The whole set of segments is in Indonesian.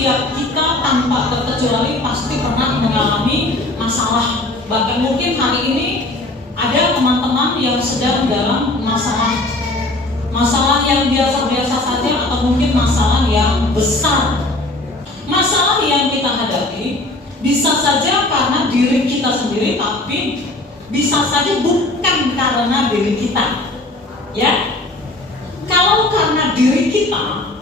setiap kita tanpa terkecuali pasti pernah mengalami masalah. Bahkan mungkin hari ini ada teman-teman yang sedang dalam masalah yang biasa-biasa saja, atau mungkin masalah yang besar. Masalah yang kita hadapi bisa saja karena diri kita sendiri, tapi bisa saja bukan karena diri kita. Ya, kalau karena diri kita,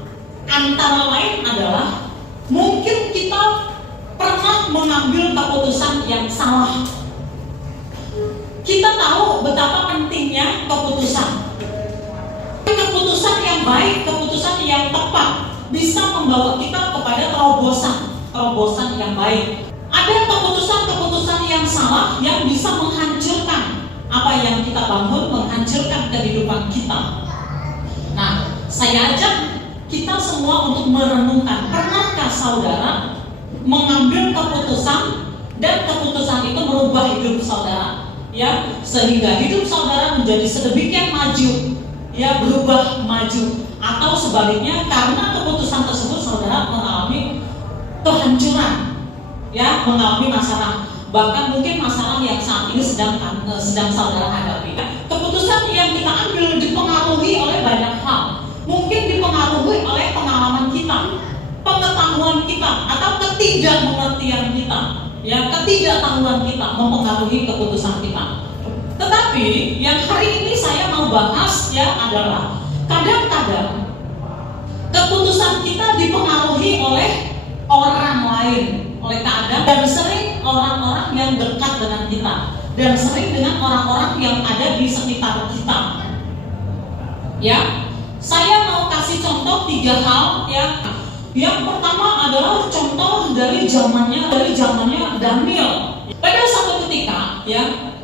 antara lain adalah mungkin kita pernah mengambil keputusan yang salah. Kita tahu betapa pentingnya keputusan. Keputusan yang baik, keputusan yang tepat bisa membawa kita kepada terobosan yang baik. Ada keputusan-keputusan yang salah yang bisa menghancurkan apa yang kita bangun, menghancurkan kehidupan kita. Nah, saya ajak kita semua untuk merenungkan, pernahkah saudara mengambil keputusan dan keputusan itu merubah hidup saudara, ya, sehingga hidup saudara menjadi sedemikian maju, ya, berubah maju, atau sebaliknya karena keputusan tersebut saudara mengalami kehancuran, ya, mengalami masalah, bahkan mungkin masalah yang saat ini sedang saudara hadapi. Keputusan yang kita ambil dipengaruhi oleh banyak hal. Mungkin dipengaruhi oleh pengalaman kita, pengetahuan kita, atau ketidakmengertian kita, ya, ketidaktahuan kita mempengaruhi keputusan kita. Tetapi yang hari ini saya mau bahas, ya, adalah kadang-kadang keputusan kita dipengaruhi oleh orang lain, oleh keadaan, dan sering orang-orang yang dekat dengan kita, dan sering dengan orang-orang yang ada di sekitar kita. Ya, saya mau kasih contoh 3 hal, ya. Yang pertama adalah contoh dari zamannya Daniel. Pada suatu ketika, ya,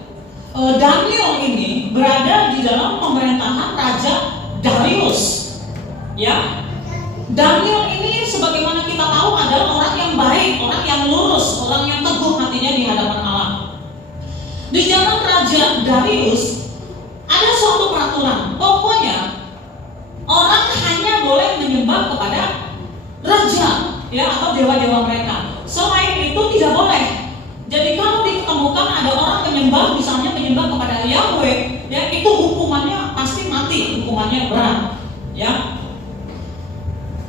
Daniel ini berada di dalam pemerintahan Raja Darius. Ya, Daniel ini sebagaimana kita tahu adalah orang yang baik, orang yang lurus, orang yang teguh hatinya di hadapan Allah. Di zaman Raja Darius ada suatu peraturan, pokoknya orang hanya boleh menyembah kepada raja, ya, atau dewa-dewa mereka. Selain itu tidak boleh. Jadi kalau ditemukan ada orang misalnya menyembah kepada Yahweh, ya, itu hukumannya pasti mati, hukumannya berat, ya.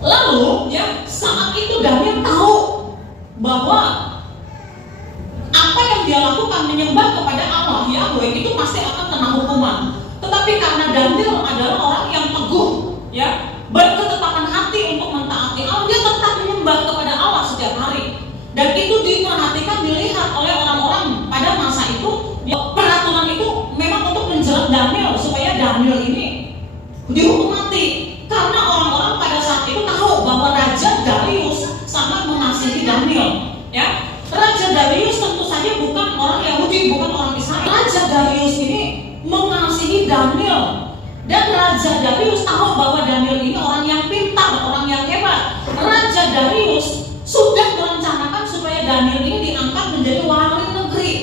Lalu, ya, saat itu Daniel tahu bahwa apa yang dia lakukan menyembah kepada Allah Yahweh itu pasti akan kena hukuman. Tetapi karena Daniel adalah orang yang teguh, ya, berketetapan hati untuk mentaati Allah, dia tetap menyembah kepada Allah setiap hari. Dan itu diperhatikan, dilihat oleh orang-orang pada masa itu. Peraturan itu memang untuk menjerat Daniel supaya Daniel ini dihukum mati. Karena orang-orang pada saat itu tahu bahwa Raja Darius sangat mengasihi Daniel, ya. Raja Darius tentu saja bukan orang Yahudi, bukan orang Israel. Raja Darius ini mengasihi Daniel, dan Raja Darius tahu bahwa Daniel ini orang yang pintar, orang yang hebat. Raja Darius sudah merencanakan supaya Daniel ini diangkat menjadi wali negeri.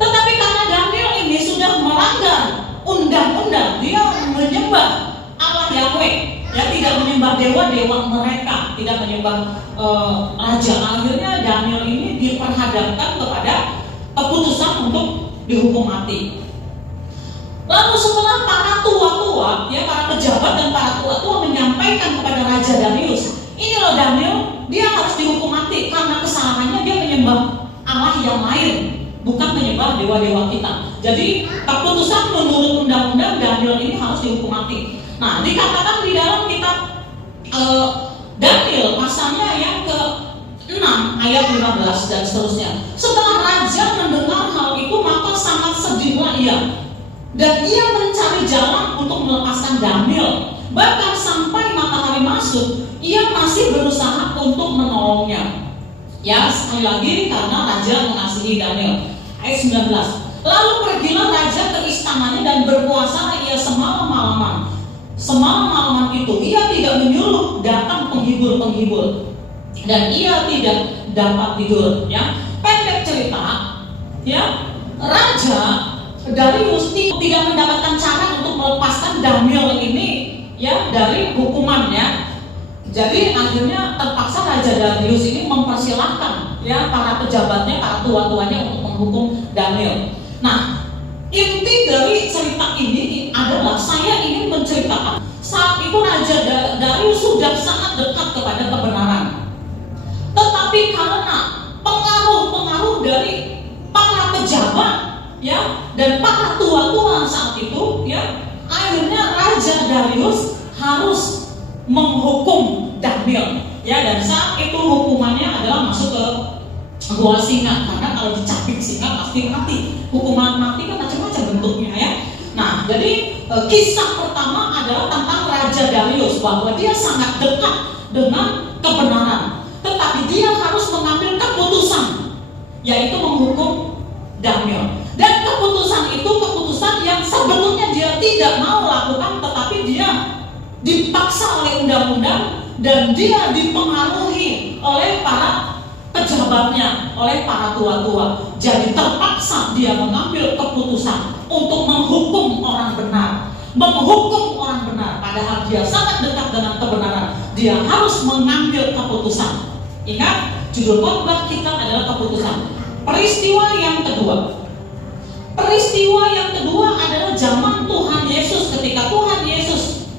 Tetapi karena Daniel ini sudah melanggar undang-undang, dia menyembah Allah Yahweh, ya, tidak menyembah dewa-dewa mereka, tidak menyembah raja. Akhirnya Daniel ini diperhadapkan kepada keputusan untuk dihukum mati. Lalu setelah para tua-tua, ya, para pejabat dan para tua-tua menyampaikan kepada Raja Darius, ini loh Daniel, dia harus dihukum mati karena kesalahannya dia menyembah Allah yang lain, bukan menyembah dewa-dewa kita. Jadi keputusan menurut undang-undang Daniel ini harus dihukum mati. Nah, dikatakan di dalam kitab Daniel pasalnya yang ke-6 ayat 15 dan seterusnya. Setelah raja mendengar hal itu, maka sangat sedihlah ia, dan ia mencari jalan untuk melepaskan Daniel. Bahkan sampai matahari masuk, ia masih berusaha untuk menolongnya. Ya, sekali lagi karena raja mengasihi Daniel. Ayat 19. Lalu pergilah raja ke istananya dan berpuasa ia semalam-malaman. Semalam-malaman itu ia tidak menyuruh datang penghibur-penghibur, dan ia tidak dapat tidur. Ya, pendek cerita, ya, Raja Darius tidak mendapatkan cara untuk melepaskan Daniel ini, ya, dari hukumannya. Jadi akhirnya terpaksa Raja Darius ini mempersilahkan ya para pejabatnya, para tua-tuanya untuk menghukum Daniel. Nah, inti dari cerita ini adalah saya ingin menceritakan saat itu Raja Darius sudah sangat dekat kepada kebenaran. Tetapi karena pengaruh-pengaruh dari para pejabat ya dan para tua-tua saat itu ya, akhirnya Raja Darius harus menghukum Daniel ya, dan saat itu hukumannya adalah masuk ke gua singa, karena kalau dicapik singa pasti mati. Hukuman mati kan macam-macam bentuknya ya. Nah, jadi kisah pertama adalah tentang Raja Darius, bahwa dia sangat dekat dengan kebenaran, tetapi dia harus mengambil keputusan, yaitu menghukum Daniel. Dan keputusan itu keputusan yang sebetulnya dia tidak mau lakukan, tetapi dia dipaksa oleh undang-undang dan dia dipengaruhi oleh para pejabatnya, oleh para tua-tua. Jadi terpaksa dia mengambil keputusan untuk menghukum orang benar, menghukum orang benar, padahal dia sangat dekat dengan kebenaran. Dia harus mengambil keputusan. Ingat, judul khotbah kita adalah keputusan. Peristiwa yang kedua adalah zaman Tuhan Yesus, ketika Tuhan Yesus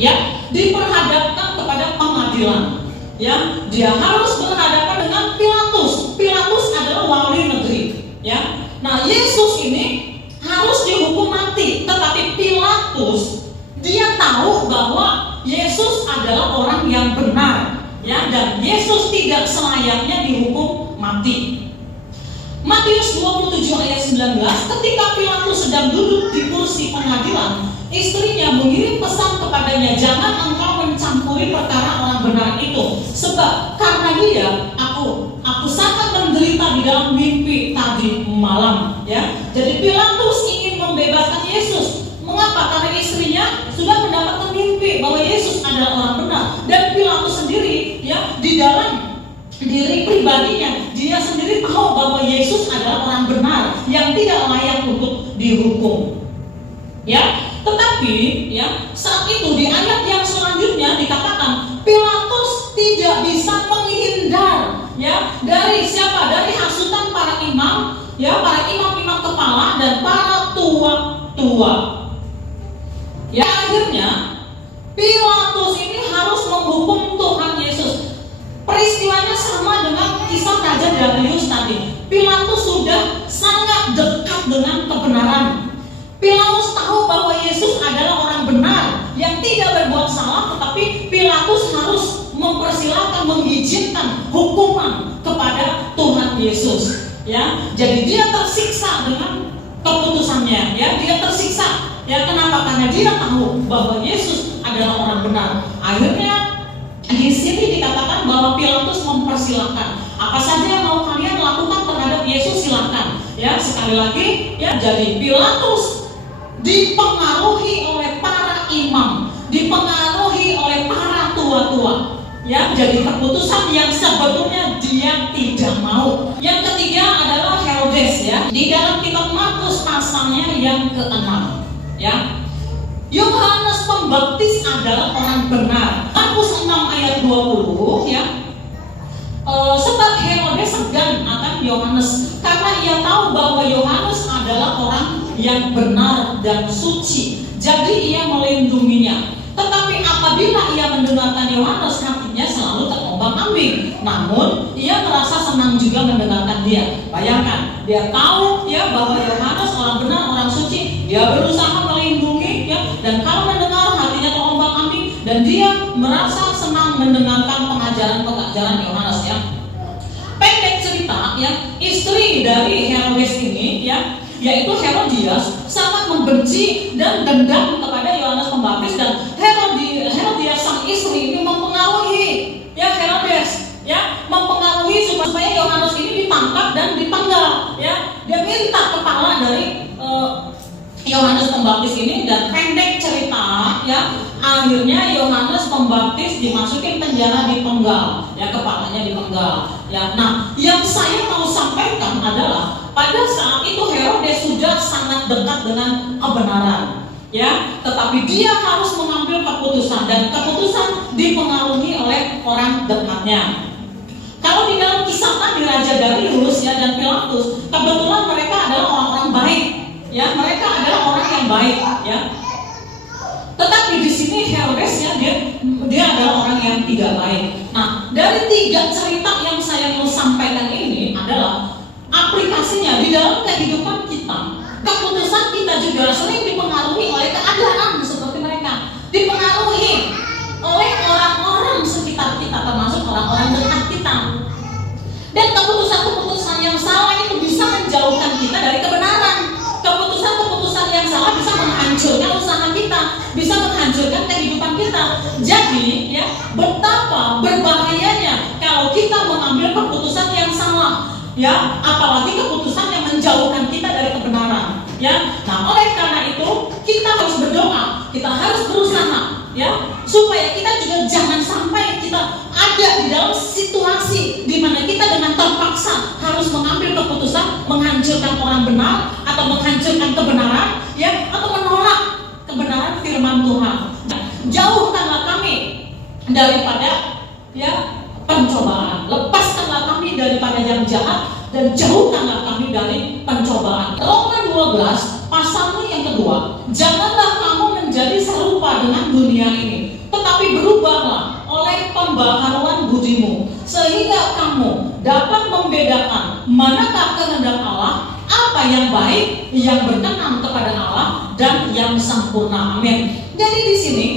ya diperhadapkan kepada pengadilan. Ya, dia harus berhadapan dengan Pilatus. Pilatus adalah wali negeri. Ya, nah Yesus ini harus dihukum mati, tetapi Pilatus dia tahu bahwa Yesus adalah orang yang benar, ya, dan Yesus tidak selayaknya dihukum mati. Matius 27 ayat 19, ketika Pilatus sedang duduk di kursi pengadilan, istrinya mengirim pesan kepadanya, jangan engkau mencampuri perkara orang benar itu, sebab karena dia aku sangat menderita di dalam mimpi tadi malam. Ya, jadi Pilatus ingin membebaskan Yesus. Mengapa? Karena istrinya sudah mendapatkan mimpi bahwa Yesus adalah orang benar, dan Pilatus sendiri ya di dalam diri pribadinya dia sendiri tahu bahwa Yesus adalah orang benar yang tidak layak untuk dihukum. Ya, tetapi ya saat itu di ayat yang selanjutnya dikatakan Pilatus tidak bisa menghindar ya dari siapa? Dari hasutan para imam, ya, para imam-imam kepala dan para tua-tua. Ya, akhirnya Pilatus ini harus menghukum Tuhan Yesus. Peristiwanya sama dengan kisah Raja Darius tadi. Pilatus sudah sangat dekat dengan kebenaran. Pilatus tahu bahwa Yesus adalah orang benar yang tidak berbuat salah, tetapi Pilatus harus mempersilahkan, mengizinkan hukuman kepada Tuhan Yesus. Ya, jadi dia tersiksa dengan keputusannya. Ya, dia tersiksa. Ya, kenapa? Karena dia tahu bahwa Yesus adalah orang benar. Akhirnya di sini dikatakan bahwa Pilatus mempersilahkan apa saja yang mau kalian lakukan terhadap Yesus, silakan. Ya, sekali lagi ya, jadi Pilatus dipengaruhi oleh para imam, dipengaruhi oleh para tua-tua. Ya, jadi keputusan yang sebetulnya dia tidak mau. Yang ketiga adalah Herodes ya. Di dalam kitab Markus pasalnya yang ke-6 ya. Yohanes Pembaptis adalah orang benar. Markus 6 ayat 20 ya. Sebab Herodes segan akan Yohanes karena ia tahu bahwa Yohanes adalah orang yang benar dan suci. Jadi ia melindunginya. Tetapi apabila ia mendengarkan Yohanes, hatinya selalu terombang-ambing. Namun ia merasa senang juga mendengarkan dia. Bayangkan, dia tahu ya bahwa Yohanes orang benar, orang suci. Dia berusaha melindungi ya, dan kalau mendengar hatinya terombang-ambing, dan dia merasa senang mendengarkan pengajaran Yohanes ya. Pendek cerita ya, istri dari Herodes ini ya, yaitu Herodias, sangat membenci dan dendam kepada Yohanes Pembaptis, dan Herodias sang istri ini mempengaruhi ya Herodes ya, mempengaruhi supaya Yohanes ini ditangkap dan dipenggal ya. Dia minta kepala dari Yohanes Pembaptis ini, dan pendek cerita ya, akhirnya Yohanes Pembaptis dimasukin penjara, dipenggal ya, kepalanya dipenggal ya. Nah, yang saya mau sampaikan adalah pada saat itu Herodes sudah sangat dekat dengan kebenaran ya, tetapi dia harus mengambil keputusan dan keputusan dipengaruhi oleh orang dekatnya. Kalau di dalam kisah tadi Raja Darius ya dan Pilatus, kebetulan mereka adalah orang-orang baik, ya, mereka adalah orang yang baik, ya. Tetapi di sini Herodes ya dia adalah orang yang tidak baik. Nah, dari 3 cerita yang saya mau sampaikan ini adalah aplikasinya di dalam kehidupan kita. Keputusan kita juga sering dipengaruhi oleh keadaan seperti mereka, dipengaruhi oleh orang-orang sekitar kita, termasuk orang-orang dekat kita. Dan keputusan-keputusan yang salah itu bisa menjauhkan kita dari kebenaran. Keputusan-keputusan yang salah bisa menghancurkan usaha kita, bisa menghancurkan kehidupan kita. Jadi, ya, betapa berbahayanya kalau kita mengambil keputusan yang salah, ya, apalagi keputusan yang menjauhkan kita dari kebenaran, ya. Nah, oleh karena itu kita harus berdoa, kita harus berusaha, ya, supaya kita juga jangan sampai kita ada di dalam situasi di mana kita dengan terpaksa harus mengambil keputusan menghancurkan orang benar atau menghancurkan kebenaran, ya, atau menolak kebenaran firman Tuhan. Jauhkanlah kami daripada, ya, pencobaan. Lepaskanlah kami daripada yang jahat dan jauhkanlah kami dari pencobaan. Roma 12 pasalnya yang kedua, janganlah kamu menjadi serupa dengan dunia ini, tetapi berubahlah oleh pembaharuan budimu, sehingga kamu dapat membedakan manakah kehendak Allah, apa yang baik, yang berkenan kepada Allah, dan yang sempurna. Amin. Jadi di sini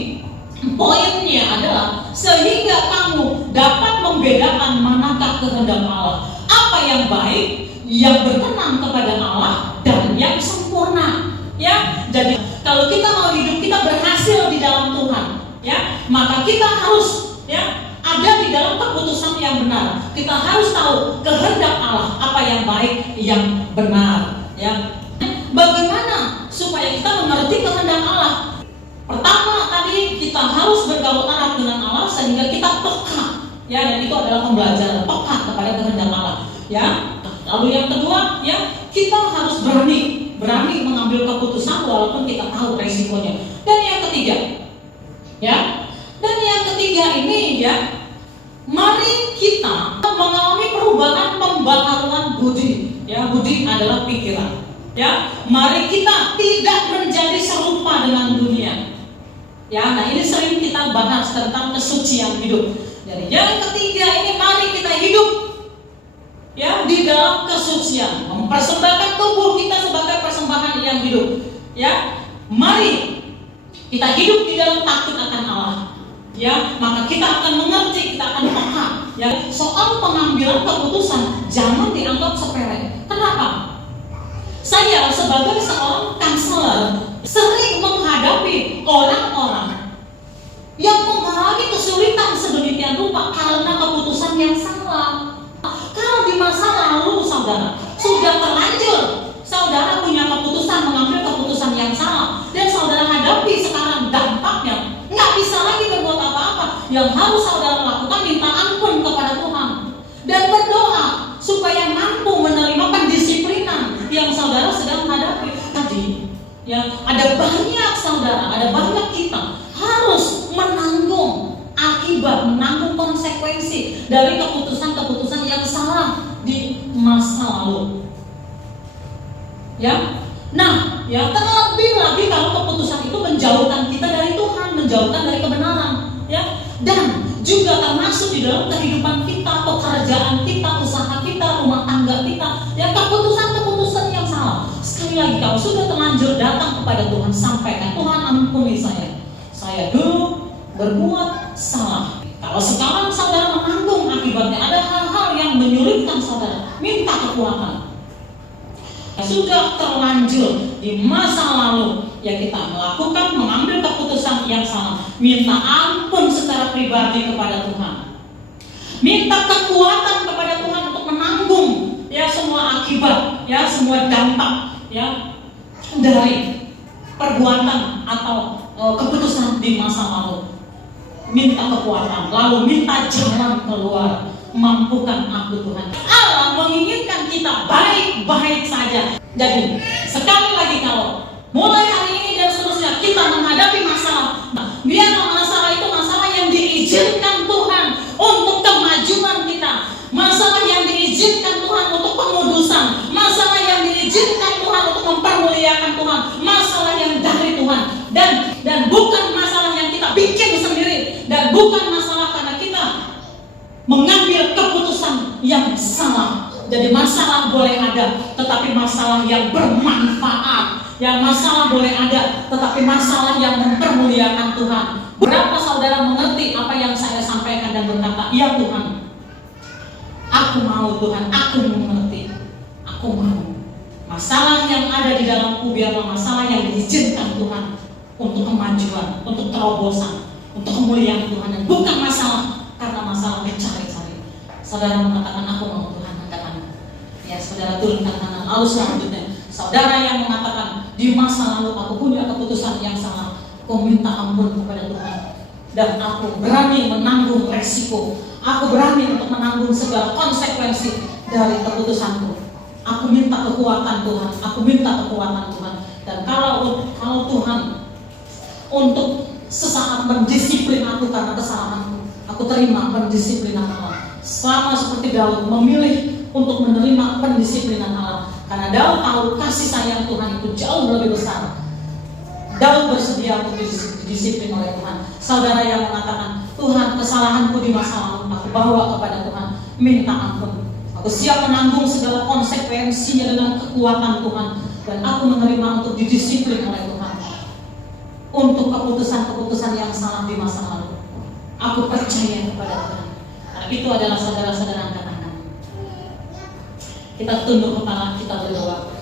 poinnya adalah sehingga kamu dapat membedakan manakah kehendak Allah, apa yang baik, yang berkenan kepada Allah, dan yang sempurna. Ya, jadi kalau kita mau hidup kita berhasil di dalam Tuhan, ya, maka kita harus, ya, ada di dalam keputusan yang benar. Kita harus tahu kehendak Allah, apa yang baik, yang benar, ya. Bagaimana supaya kita mengerti kehendak Allah? Pertama tadi kita harus bergaul erat dengan Allah sehingga kita peka, ya, dan itu adalah pembelajaran peka kepada kehendak Allah, ya. Lalu yang kedua, ya, kita harus berani mengambil keputusan walaupun kita tahu resikonya. Dan yang ketiga, ya, dan yang ketiga ini, ya, mari kita mengalami perubahan pembaharuan budi, ya, budi adalah pikiran, ya. Mari kita tidak menjadi serupa dengan dunia, ya. Nah, ini sering kita bahas tentang kesucian hidup. Jadi yang ketiga ini, mari kita hidup, ya, di dalam kesucian, mempersembahkan tubuh kita sebagai persembahan yang hidup, ya. Mari kita hidup di dalam takut akan Allah, ya, maka kita akan mengerti, kita akan paham, ya, soal pengambilan keputusan jangan dianggap sepele. Kenapa? Saya sebagai seorang kanselor sering menghadapi orang-orang yang mengalami kesulitan sedemikian rupa karena keputusan yang salah. Kalau di masa lalu saudara sudah terlanjur, saudara punya keputusan, mengambil keputusan yang salah, dan saudara hadapi sekarang dampaknya, nggak bisa lagi berbuat apa-apa. Yang harus saudara lakukan minta ampun kepada Tuhan dan berdoa supaya mampu menerima pendisiplinan yang saudara sedang hadapi. Tadi, ya, ada banyak saudara, ada banyak kita harus menanggung akibat, menanggung konsekuensi dari keputusan-keputusan yang salah di masa lalu, ya. Nah, ya, terlebih lagi kalau keputusan itu menjauhkan kita dari Tuhan, menjauhkan dari kebenaran, ya, dan juga termasuk di dalam kehidupan kita, pekerjaan kita, usaha kita, rumah tangga kita, ya, keputusan-keputusan yang salah. Sekali lagi, kalau sudah terlanjur datang kepada Tuhan, sampaikan, Tuhan ampuni saya dulu berbuat salah. Kalau sekarang saudara menanggung akibatnya, ada hal-hal yang menyulitkan saudara, minta kekuatan. Sudah terlanjur di masa lalu, ya, kita melakukan, mengambil keputusan yang salah, minta ampun secara pribadi kepada Tuhan, minta kekuatan kepada Tuhan untuk menanggung, ya, semua akibat, ya, semua dampak, ya, dari perbuatan atau keputusan di masa lalu. Minta kekuatan, lalu minta jalan keluar. Mampukan aku Tuhan. Allah menginginkan kita baik-baik saja. Jadi sekali lagi, kalau mulai hari ini dan seterusnya kita yang salah. Jadi masalah boleh ada, tetapi masalah yang bermanfaat. Yang masalah boleh ada, tetapi masalah yang mempermuliakan Tuhan. Berapa saudara mengerti apa yang saya sampaikan dan berkata, "Ya Tuhan, aku mau Tuhan, aku mengerti, aku mau." Masalah yang ada di dalamku biarlah masalah yang diizinkan Tuhan untuk kemajuan, untuk terobosan, untuk kemuliaan Tuhan, dan bukan masalah karena masalah mencari-cari. Saudara mengatakan, "Aku mau Tuhan," katakan. Ya, saudara turunkan tangan. Lalu selanjutnya, saudara yang mengatakan, "Di masa lalu aku punya keputusan yang salah, aku minta ampun kepada Tuhan, dan aku berani menanggung resiko, aku berani untuk menanggung segala konsekuensi dari keputusanku. Aku minta kekuatan Tuhan, aku minta kekuatan Tuhan." Dan kalau Tuhan untuk sesaat mendisiplin aku karena kesalahanku, aku terima pendisiplinan Allah. Sama seperti Daud memilih untuk menerima pendisiplinan Allah, karena Daud tahu kasih sayang Tuhan itu jauh lebih besar. Daud bersedia untuk didisiplin oleh Tuhan. Saudara yang mengatakan, "Tuhan, kesalahanku di masa lalu aku bawa kepada Tuhan, minta ampun. Aku siap menanggung segala konsekuensinya dengan kekuatan Tuhan, dan aku menerima untuk didisiplin oleh Tuhan untuk keputusan-keputusan yang salah di masa lalu. Aku percaya kepada Tuhan." Nah, itu adalah saudara-saudara angkat tangan. Kita tunduk kepala, kita berdoa.